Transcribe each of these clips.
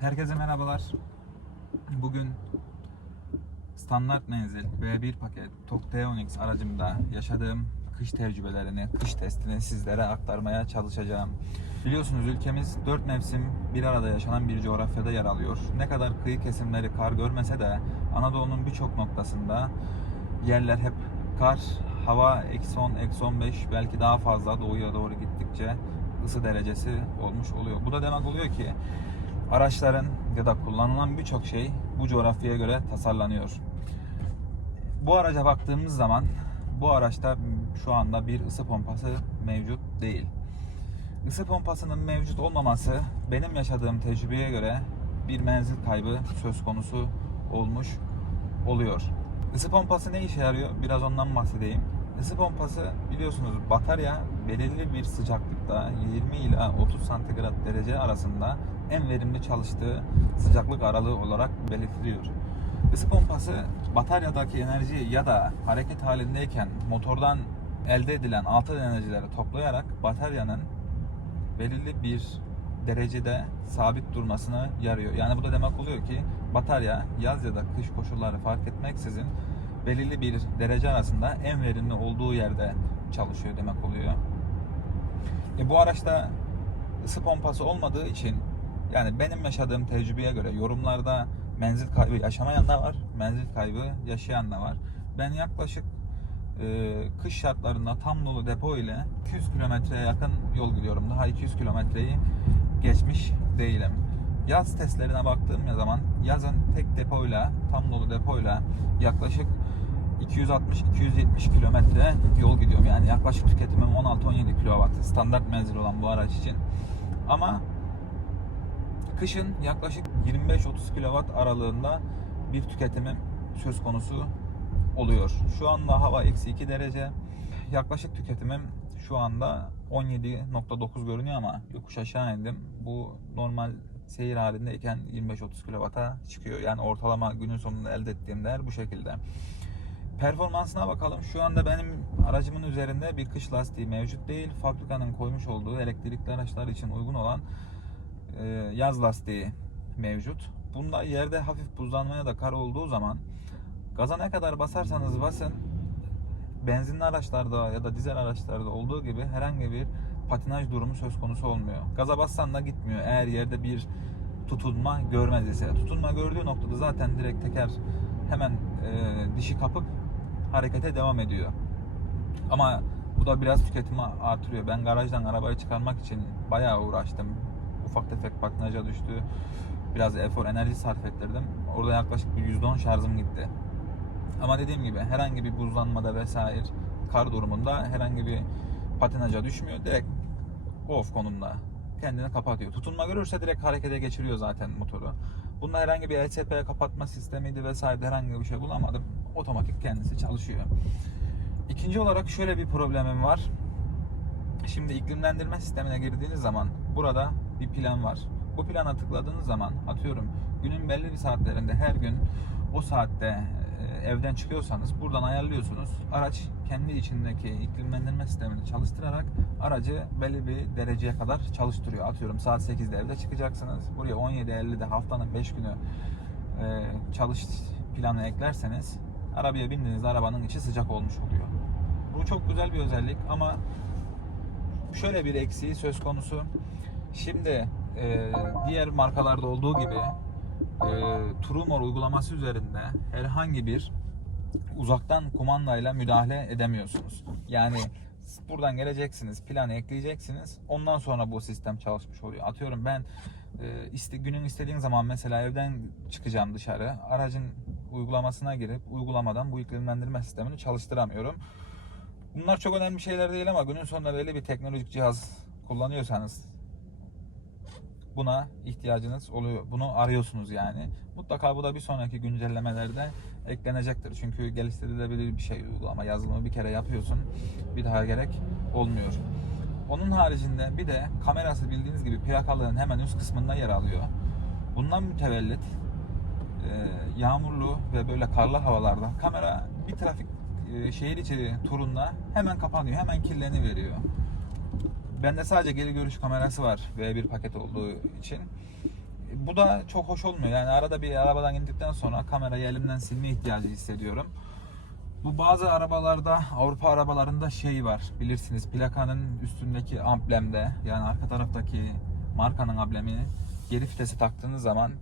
Herkese merhabalar. Bugün standart menzil V1 paket TOG T10X aracımda yaşadığım kış tecrübelerini, kış testini sizlere aktarmaya çalışacağım. Biliyorsunuz ülkemiz 4 mevsim bir arada yaşanan bir coğrafyada yer alıyor. Ne kadar kıyı kesimleri kar görmese de Anadolu'nun birçok noktasında yerler hep kar, hava eksi 10, eksi 15 belki daha fazla doğuya doğru gittikçe ısı derecesi olmuş oluyor. Bu da demek oluyor ki araçların ya da kullanılan birçok şey bu coğrafyaya göre tasarlanıyor. Bu araca baktığımız zaman bu araçta şu anda bir ısı pompası mevcut değil. Isı pompasının mevcut olmaması benim yaşadığım tecrübeye göre bir menzil kaybı söz konusu olmuş oluyor. Isı pompası ne işe yarıyor? Biraz ondan bahsedeyim. Isı pompası biliyorsunuz batarya belirli bir sıcaklıkta 20 ila 30 santigrat derece arasında en verimli çalıştığı sıcaklık aralığı olarak belirtiliyor. Isı pompası bataryadaki enerjiyi ya da hareket halindeyken motordan elde edilen altı enerjileri toplayarak bataryanın belirli bir derecede sabit durmasını yarıyor. Yani bu da demek oluyor ki batarya yaz ya da kış koşulları fark etmeksizin belirli bir derece arasında en verimli olduğu yerde çalışıyor demek oluyor. E bu araçta ısı pompası olmadığı için yani benim yaşadığım tecrübeye göre yorumlarda menzil kaybı yaşamayan da var, menzil kaybı yaşayan da var. Ben yaklaşık e, kış şartlarında tam dolu depo ile 200 kilometreye yakın yol gidiyorum. Daha 200 kilometreyi geçmiş değilim. Yaz testlerine baktığım zaman yazın tek depoyla, tam dolu depoyla yaklaşık 260-270 kilometre yol gidiyorum. Yani yaklaşık tüketimim 16-17 kW standart menzil olan bu araç için. Ama kışın yaklaşık 25-30 kW aralığında bir tüketimim söz konusu oluyor. Şu anda hava eksi 2 derece. Yaklaşık tüketimim şu anda 17.9 görünüyor ama yokuş aşağı indim. Bu normal seyir halindeyken 25-30 kW'a çıkıyor. Yani ortalama günün sonunda elde ettiğim değer bu şekilde. Performansına bakalım. Şu anda benim aracımın üzerinde bir kış lastiği mevcut değil. Fabrikanın koymuş olduğu elektrikli araçlar için uygun olan e, yaz lastiği mevcut. Bunda yerde hafif buzlanmaya da kar olduğu zaman gaza ne kadar basarsanız basın benzinli araçlarda ya da dizel araçlarda olduğu gibi herhangi bir patinaj durumu söz konusu olmuyor. Gaza bassan da gitmiyor. Eğer yerde bir tutunma görmez ise. Tutunma gördüğü noktada zaten direkt teker hemen e, dişi kapıp harekete devam ediyor. Ama bu da biraz tüketimi artırıyor. Ben garajdan arabayı çıkarmak için bayağı uğraştım. Ufak tefek patinaja düştü. Biraz efor, enerji sarf ettirdim. Orada yaklaşık bir %10 şarjım gitti. Ama dediğim gibi herhangi bir buzlanmada vesaire kar durumunda herhangi bir patinaja düşmüyor. Direkt off konumda kendini kapatıyor. Tutunma görürse direkt harekete geçiriyor zaten motoru. Bunda herhangi bir LCP kapatma sistemiydi vesaire herhangi bir şey bulamadım. Otomatik kendisi çalışıyor. İkinci olarak şöyle bir problemim var. Şimdi iklimlendirme sistemine girdiğiniz zaman burada bir plan var. Bu plana tıkladığınız zaman atıyorum günün belli bir saatlerinde her gün o saatte evden çıkıyorsanız buradan ayarlıyorsunuz. Araç kendi içindeki iklimlendirme sistemini çalıştırarak aracı belli bir dereceye kadar çalıştırıyor. Atıyorum saat 8'de evde çıkacaksınız. Buraya 17.50'de haftanın 5 günü e, çalış planı eklerseniz arabaya bindiğinizde arabanın içi sıcak olmuş oluyor. Bu çok güzel bir özellik ama şöyle bir eksiği söz konusu. Şimdi e, diğer markalarda olduğu gibi Trumor uygulaması üzerinde herhangi bir uzaktan kumandayla müdahale edemiyorsunuz. Yani buradan geleceksiniz, planı ekleyeceksiniz. Ondan sonra bu sistem çalışmış oluyor. Atıyorum ben e, iste, günün istediğin zaman mesela evden çıkacağım dışarı. Aracın uygulamasına girip uygulamadan bu iklimlendirme sistemini çalıştıramıyorum. Bunlar çok önemli şeyler değil ama günün sonunda belli bir teknolojik cihaz kullanıyorsanız buna ihtiyacınız oluyor. Bunu arıyorsunuz yani. Mutlaka bu da bir sonraki güncellemelerde eklenecektir. Çünkü geliştirilebilir bir şey uygulama. Yazılımı bir kere yapıyorsun. Bir daha gerek olmuyor. Onun haricinde bir de kamerası bildiğiniz gibi plakalığın hemen üst kısmında yer alıyor. Bundan mütevellit e, yağmurlu ve böyle karlı havalarda kamera bir trafik e, şehir içi turunda hemen kapanıyor. Hemen kirleni veriyor. Bende sadece geri görüş kamerası var V1 paket olduğu için. bu da çok hoş olmuyor. Yani arada bir arabadan indikten sonra kamerayı elimden silme ihtiyacı hissediyorum. Bu bazı arabalarda, Avrupa arabalarında şey var. Bilirsiniz plakanın üstündeki amblemde yani arka taraftaki markanın amblemini geri vitese taktığınız zaman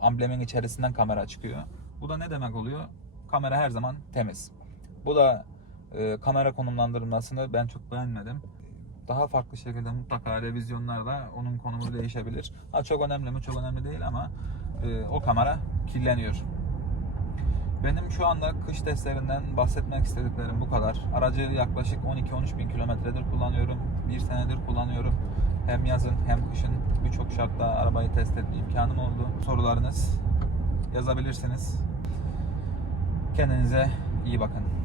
amblemin içerisinden kamera çıkıyor. Bu da ne demek oluyor? Kamera her zaman temiz. Bu da e, kamera konumlandırılmasını ben çok beğenmedim. Daha farklı şekilde mutlaka revizyonlarda onun konumu değişebilir. Ha, çok önemli mi? Çok önemli değil ama e, o kamera kirleniyor. Benim şu anda kış testlerinden bahsetmek istediklerim bu kadar. Aracı yaklaşık 12-13 bin kilometredir kullanıyorum. Bir senedir kullanıyorum. Hem yazın hem kışın birçok şartta arabayı test etme imkanım oldu. Sorularınız yazabilirsiniz. Kendinize iyi bakın.